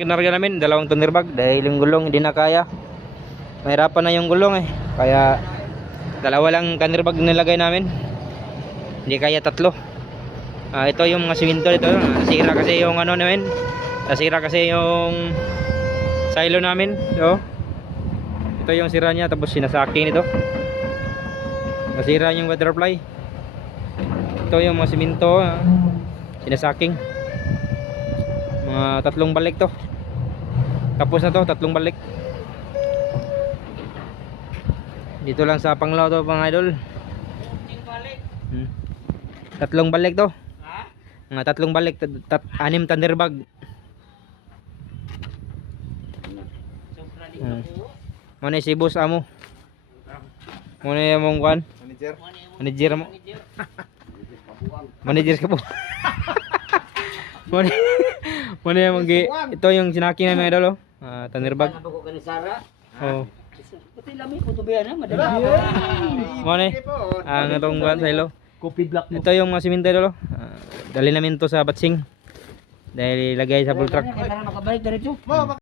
Kinarga namin, 2 thunderbag dahil yung gulong hindi na kaya. Mahirapan na yung gulong eh. Kaya 2 lang thunderbag nilagay namin. Hindi kaya 3. Ito yung mga siminto dito. Nasira kasi yung ano namin. Nasira kasi yung silo namin. So, ito yung sira niya, tapos sinasaking nito. Nasira yung butterfly. Ito yung mga siminto, sinasaking. Mga 3 balik to. Tapos na to, 3 balik. Dito lang sa Panglao to, mga idol. 3 balik to. Mga 3 balik, 6 thunderbag. Mana si boss amo? Mana yung mong kuan? Manager mo. Manager ka po. Mana yung ito yung sinaki na mga idol, thunderbag. Oh. Mana ang itong kuan sa ilo. Ito yung mga siminto idol. Dali namin to sa batsing. Dahil ilagay sa full truck.